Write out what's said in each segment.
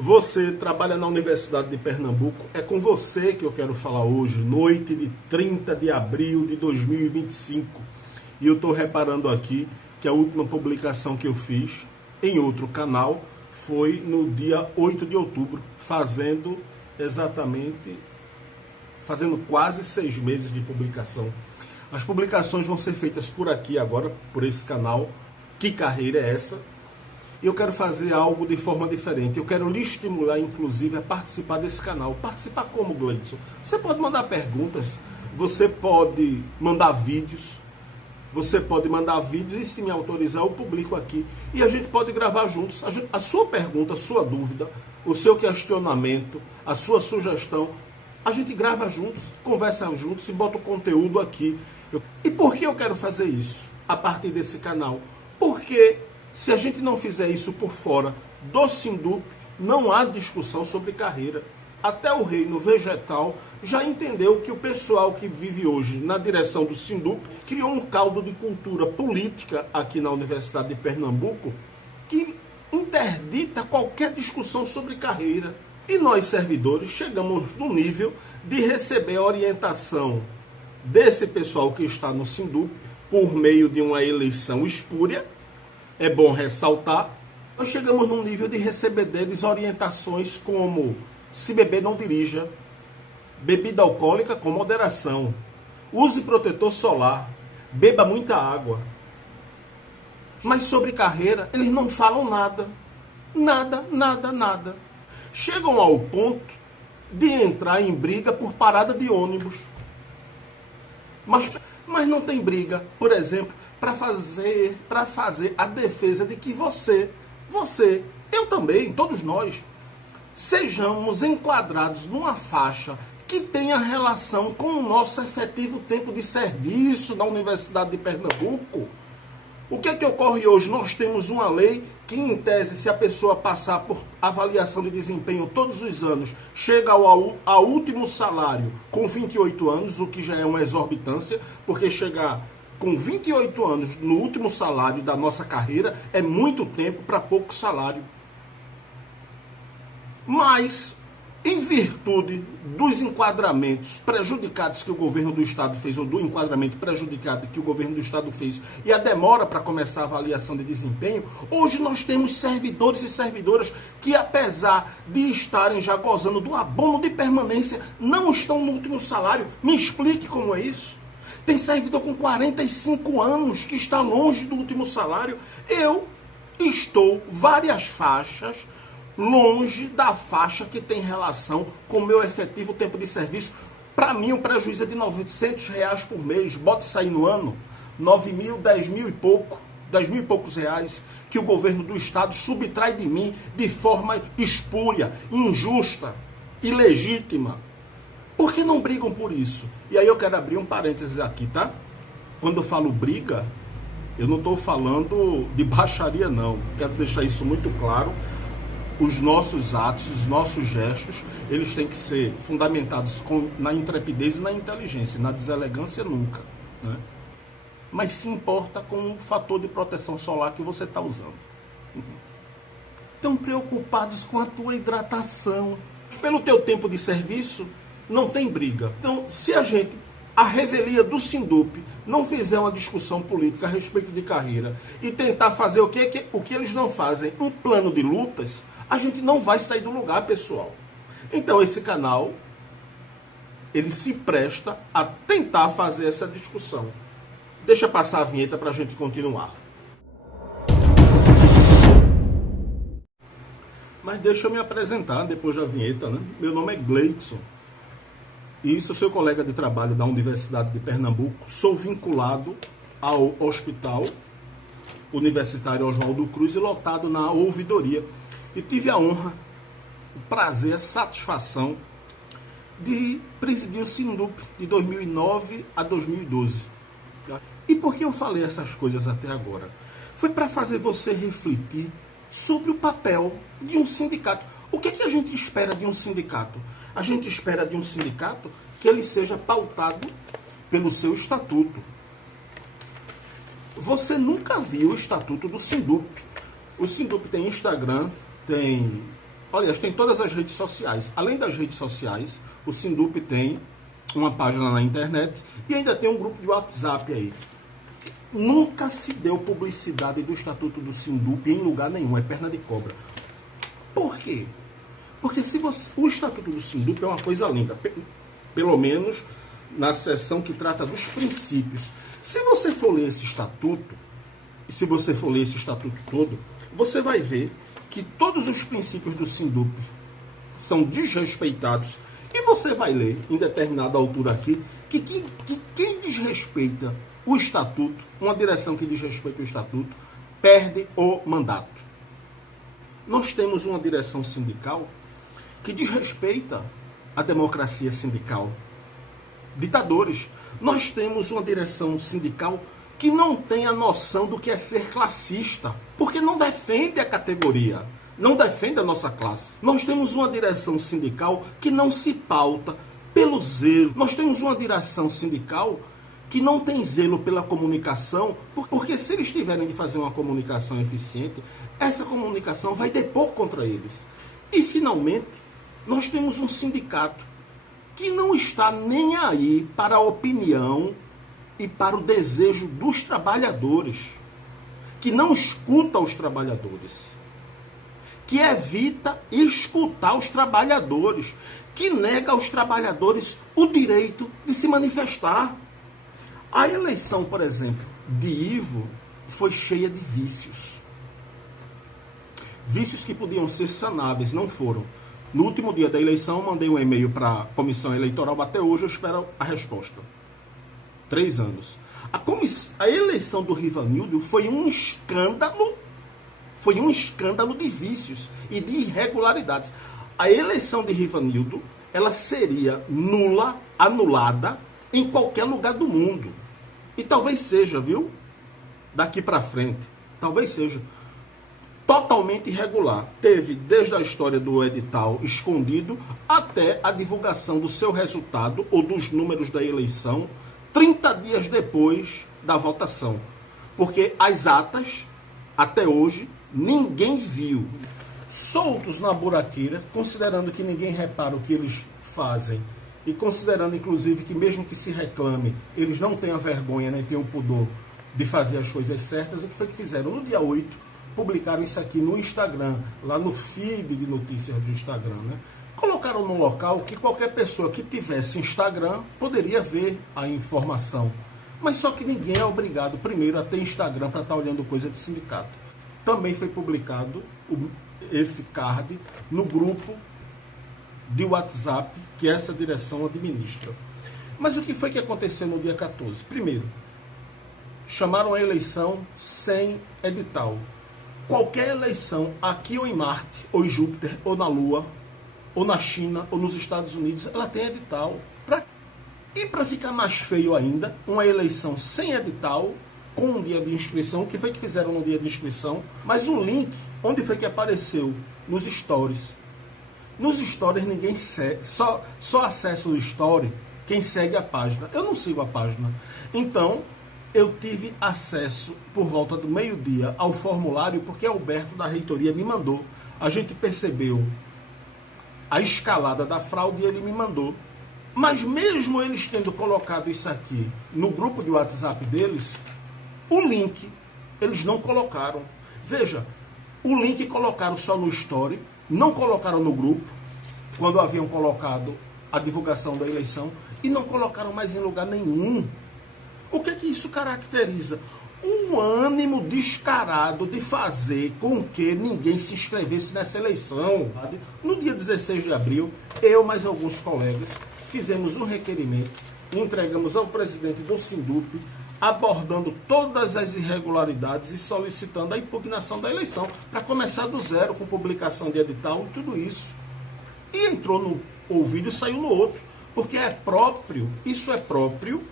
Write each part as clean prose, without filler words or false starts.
Você trabalha na Universidade de Pernambuco, é com você que eu quero falar hoje, noite de 30 de abril de 2025. E eu estou reparando aqui que a última publicação que eu fiz em outro canal foi no dia 8 de outubro, fazendo quase 6 meses de publicação. As publicações vão ser feitas por aqui agora, por esse canal. Que carreira é essa? Eu quero fazer algo de forma diferente. Eu quero lhe estimular, inclusive, a participar desse canal. Participar como, Gleidson? Você pode mandar perguntas, você pode mandar vídeos, e se me autorizar, eu publico aqui. E a gente pode gravar juntos. A sua pergunta, a sua dúvida, o seu questionamento, a sua sugestão, a gente grava juntos, conversa juntos e bota o conteúdo aqui. E por que eu quero fazer isso a partir desse canal? Porque se a gente não fizer isso por fora do Sindup, não há discussão sobre carreira. Até o reino vegetal já entendeu que o pessoal que vive hoje na direção do Sindup criou um caldo de cultura política aqui na Universidade de Pernambuco que interdita qualquer discussão sobre carreira. E nós, servidores, chegamos no nível de receber orientação desse pessoal que está no Sindup por meio de uma eleição espúria. É bom ressaltar, nós chegamos num nível de receber deles orientações como: se beber, não dirija, bebida alcoólica com moderação, use protetor solar, beba muita água. Mas sobre carreira, eles não falam nada. Nada. Chegam ao ponto de entrar em briga por parada de ônibus. Mas não tem briga, por exemplo, para fazer a defesa de que você, eu também, todos nós, sejamos enquadrados numa faixa que tenha relação com o nosso efetivo tempo de serviço na Universidade de Pernambuco. O que é que ocorre hoje? Nós temos uma lei que, em tese, se a pessoa passar por avaliação de desempenho todos os anos, chega ao último salário com 28 anos, o que já é uma exorbitância, porque chegar com 28 anos no último salário da nossa carreira é muito tempo para pouco salário. Mas, em virtude dos enquadramentos prejudicados que o governo do Estado fez, ou do enquadramento prejudicado que o governo do Estado fez, e a demora para começar a avaliação de desempenho, hoje nós temos servidores e servidoras que, apesar de estarem já gozando do abono de permanência, não estão no último salário. Me explique como é isso. Tem servidor com 45 anos que está longe do último salário. Eu estou várias faixas longe da faixa que tem relação com o meu efetivo tempo de serviço. Para mim, o prejuízo é de R$900 por mês. Bota isso aí no ano, 9 mil, 10 mil e poucos reais, que o governo do Estado subtrai de mim de forma espúria, injusta, ilegítima. Por que não brigam por isso? E aí eu quero abrir um parênteses aqui, tá? Quando eu falo briga, eu não estou falando de baixaria, não. Quero deixar isso muito claro. Os nossos atos, os nossos gestos, eles têm que ser fundamentados na intrepidez e na inteligência. Na deselegância, nunca, né? Mas se importa com o fator de proteção solar que você está usando. Estão preocupados com a tua hidratação. Pelo teu tempo de serviço, não tem briga. Então, se a revelia do Sindup, não fizer uma discussão política a respeito de carreira e tentar fazer o que eles não fazem, um plano de lutas, a gente não vai sair do lugar, pessoal. Então, esse canal, ele se presta a tentar fazer essa discussão. Deixa passar a vinheta para a gente continuar. Mas deixa eu me apresentar depois da vinheta, né? Meu nome é Gleidson. E sou seu colega de trabalho da Universidade de Pernambuco. Sou vinculado ao Hospital Universitário Oswaldo Cruz e lotado na ouvidoria. E tive a honra, o prazer, a satisfação de presidir o Sindup de 2009 a 2012. E por que eu falei essas coisas até agora? Foi para fazer você refletir sobre o papel de um sindicato. O que a gente espera de um sindicato? A gente espera de um sindicato que ele seja pautado pelo seu estatuto. Você nunca viu o estatuto do Sindup. O Sindup tem Instagram, tem Aliás, tem todas as redes sociais. Além das redes sociais, o Sindup tem uma página na internet e ainda tem um grupo de WhatsApp aí. Nunca se deu publicidade do Estatuto do Sindup em lugar nenhum, é perna de cobra. Por quê? Porque o Estatuto do Sindup é uma coisa linda, pelo menos na seção que trata dos princípios. Se você for ler esse estatuto, e se você for ler esse estatuto todo, você vai ver que todos os princípios do Sindup são desrespeitados. E você vai ler, em determinada altura aqui, que quem desrespeita o estatuto, uma direção que desrespeita o estatuto, perde o mandato. Nós temos uma direção sindical que desrespeita a democracia sindical. Ditadores. Nós temos uma direção sindical que não tem a noção do que é ser classista, porque não defende a categoria, não defende a nossa classe. Nós temos uma direção sindical que não se pauta pelo zelo. Nós temos uma direção sindical que não tem zelo pela comunicação, porque se eles tiverem de fazer uma comunicação eficiente, essa comunicação vai depor contra eles. E, finalmente, nós temos um sindicato que não está nem aí para a opinião e para o desejo dos trabalhadores, que não escuta os trabalhadores, que evita escutar os trabalhadores, que nega aos trabalhadores o direito de se manifestar. A eleição, por exemplo, de Ivo foi cheia de vícios. Vícios que podiam ser sanáveis, não foram. No último dia da eleição, eu mandei um e-mail para a comissão eleitoral. Até hoje eu espero a resposta. 3 anos. A eleição do Rivanildo foi um escândalo de vícios e de irregularidades. A eleição de Rivanildo, ela seria nula, anulada, em qualquer lugar do mundo. E talvez seja, viu? Daqui para frente. Talvez seja. Totalmente irregular. Teve desde a história do edital escondido até a divulgação do seu resultado ou dos números da eleição 30 dias depois da votação. Porque as atas, até hoje, ninguém viu. Soltos na buraqueira, considerando que ninguém repara o que eles fazem e considerando, inclusive, que mesmo que se reclame, eles não têm a vergonha nem têm o pudor de fazer as coisas certas, o que foi que fizeram? No dia 8, publicaram isso aqui no Instagram, lá no feed de notícias do Instagram, né? Colocaram num local que qualquer pessoa que tivesse Instagram poderia ver a informação. Mas só que ninguém é obrigado, primeiro, a ter Instagram para estar olhando coisa de sindicato. Também foi publicado esse card no grupo de WhatsApp que essa direção administra. Mas o que foi que aconteceu no dia 14? Primeiro, chamaram a eleição sem edital. Qualquer eleição, aqui ou em Marte, ou em Júpiter, ou na Lua, ou na China, ou nos Estados Unidos, ela tem edital. E para ficar mais feio ainda, uma eleição sem edital, com um dia de inscrição. O que foi que fizeram no dia de inscrição? Mas o link, onde foi que apareceu? Nos stories. Nos stories ninguém segue, só acessa o story quem segue a página. Eu não sigo a página. Então, eu tive acesso por volta do meio-dia ao formulário, porque Alberto da reitoria me mandou. A gente percebeu a escalada da fraude e ele me mandou. Mas mesmo eles tendo colocado isso aqui no grupo de WhatsApp deles, o link eles não colocaram. Veja, o link colocaram só no story, não colocaram no grupo, quando haviam colocado a divulgação da eleição, e não colocaram mais em lugar nenhum. O que é que isso caracteriza? Um ânimo descarado de fazer com que ninguém se inscrevesse nessa eleição. No dia 16 de abril, eu mais alguns colegas fizemos um requerimento e entregamos ao presidente do Sindup, abordando todas as irregularidades e solicitando a impugnação da eleição, para começar do zero, com publicação de edital e tudo isso. E entrou no ouvido e saiu no outro, porque isso é próprio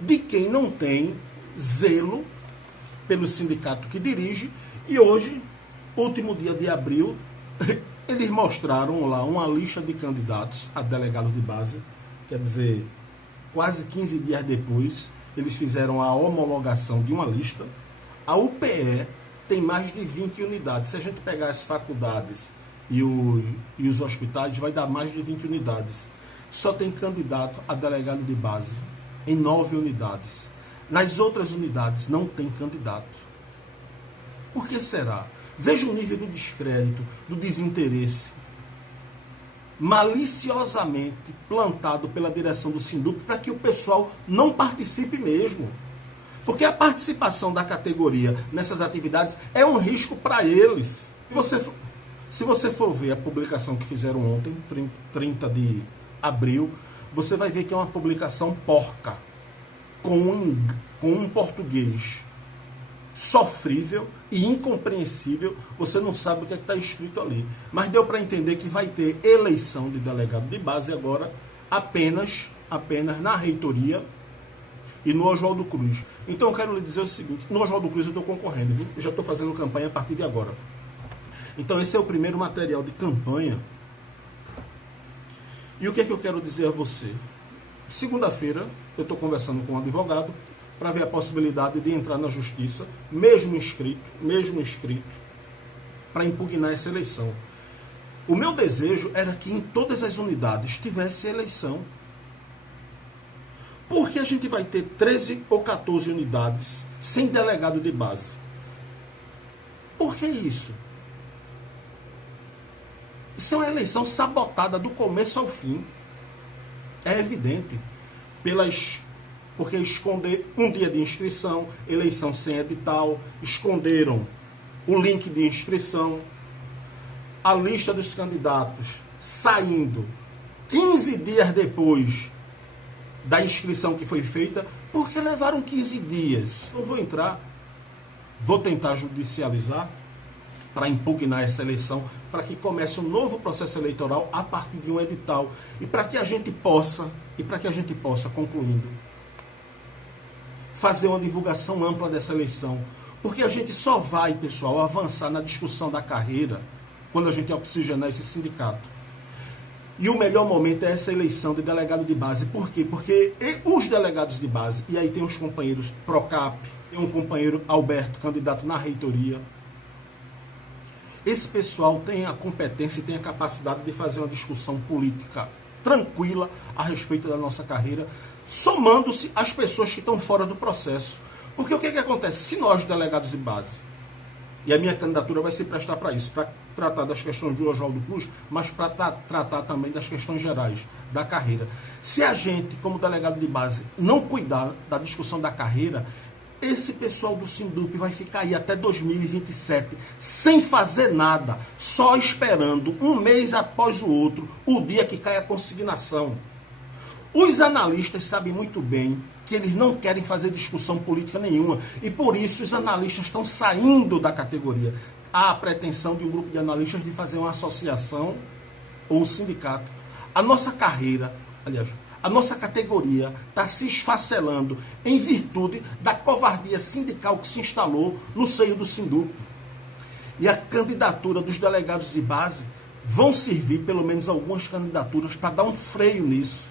de quem não tem zelo pelo sindicato que dirige. E hoje, último dia de abril, eles mostraram lá uma lista de candidatos a delegado de base, quer dizer, quase 15 dias depois, eles fizeram a homologação de uma lista. A UPE tem mais de 20 unidades. Se a gente pegar as faculdades e os hospitais vai dar mais de 20 unidades. Só tem candidato a delegado de base em 9 unidades. Nas outras unidades não tem candidato. Por que será? Veja o nível do descrédito, do desinteresse, maliciosamente plantado pela direção do Sindup para que o pessoal não participe mesmo. Porque a participação da categoria nessas atividades é um risco para eles. Se você for ver a publicação que fizeram ontem, 30 de abril, você vai ver que é uma publicação porca, com um português sofrível e incompreensível. Você não sabe o que está escrito ali. Mas deu para entender que vai ter eleição de delegado de base agora apenas na reitoria e no Oswaldo Cruz. Então eu quero lhe dizer o seguinte: no Oswaldo Cruz eu estou concorrendo, viu? Eu já estou fazendo campanha a partir de agora. Então esse é o primeiro material de campanha. E o que é que eu quero dizer a você? Segunda-feira eu estou conversando com um advogado para ver a possibilidade de entrar na justiça, mesmo inscrito, para impugnar essa eleição. O meu desejo era que em todas as unidades tivesse eleição. Porque a gente vai ter 13 ou 14 unidades sem delegado de base. Por que isso? Isso é uma eleição sabotada do começo ao fim. É evidente. Porque esconder um dia de inscrição, eleição sem edital, esconderam o link de inscrição, a lista dos candidatos saindo 15 dias depois da inscrição que foi feita, porque levaram 15 dias. Não vou entrar, vou tentar judicializar para impugnar essa eleição, para que comece um novo processo eleitoral a partir de um edital e para que a gente possa, concluindo, fazer uma divulgação ampla dessa eleição, porque a gente só vai, pessoal, avançar na discussão da carreira quando a gente oxigenar esse sindicato. E o melhor momento é essa eleição de delegado de base. Por quê? Porque os delegados de base, e aí tem os companheiros Procap, tem um companheiro Alberto, candidato na reitoria. Esse pessoal tem a competência e tem a capacidade de fazer uma discussão política tranquila a respeito da nossa carreira, somando-se às pessoas que estão fora do processo. Porque o que acontece? Se nós, delegados de base, e a minha candidatura vai se prestar para isso, para tratar das questões de Oswaldo Cruz, mas para tratar também das questões gerais da carreira. Se a gente, como delegado de base, não cuidar da discussão da carreira, esse pessoal do Sindup vai ficar aí até 2027 sem fazer nada, só esperando um mês após o outro o dia que cai a consignação. Os analistas sabem muito bem que eles não querem fazer discussão política nenhuma e por isso os analistas estão saindo da categoria. Há a pretensão de um grupo de analistas de fazer uma associação ou um sindicato. A nossa carreira, aliás, a nossa categoria está se esfacelando em virtude da covardia sindical que se instalou no seio do Sindup. E a candidatura dos delegados de base vão servir, pelo menos algumas candidaturas, para dar um freio nisso.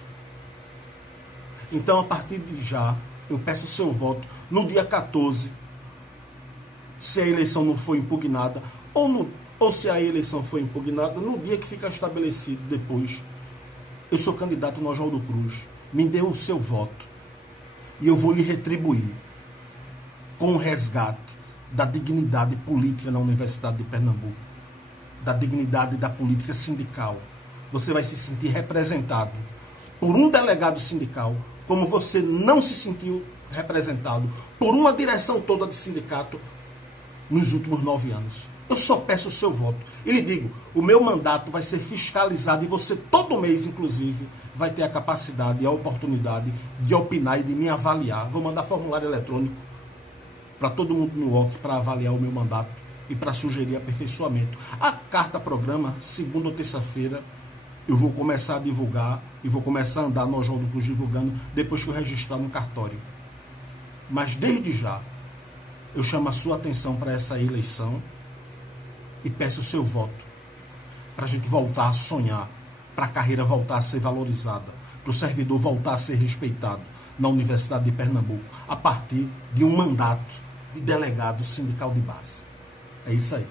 Então, a partir de já, eu peço o seu voto no dia 14, se a eleição não for impugnada, ou se a eleição for impugnada, no dia que fica estabelecido depois. Eu sou candidato no Oswaldo Cruz. Me dê o seu voto. E eu vou lhe retribuir com o resgate da dignidade política na Universidade de Pernambuco, da dignidade da política sindical. Você vai se sentir representado por um delegado sindical, como você não se sentiu representado por uma direção toda de sindicato nos últimos 9 anos. Eu só peço o seu voto. E lhe digo, o meu mandato vai ser fiscalizado e você todo mês, inclusive, vai ter a capacidade e a oportunidade de opinar e de me avaliar. Vou mandar formulário eletrônico para todo mundo no OC para avaliar o meu mandato e para sugerir aperfeiçoamento. A carta-programa, segunda ou terça-feira, eu vou começar a divulgar e vou começar a andar no Oswaldo Cruz divulgando depois que eu registrar no cartório. Mas desde já, eu chamo a sua atenção para essa eleição e peço o seu voto para a gente voltar a sonhar, para a carreira voltar a ser valorizada, para o servidor voltar a ser respeitado na Universidade de Pernambuco, a partir de um mandato de delegado sindical de base. É isso aí.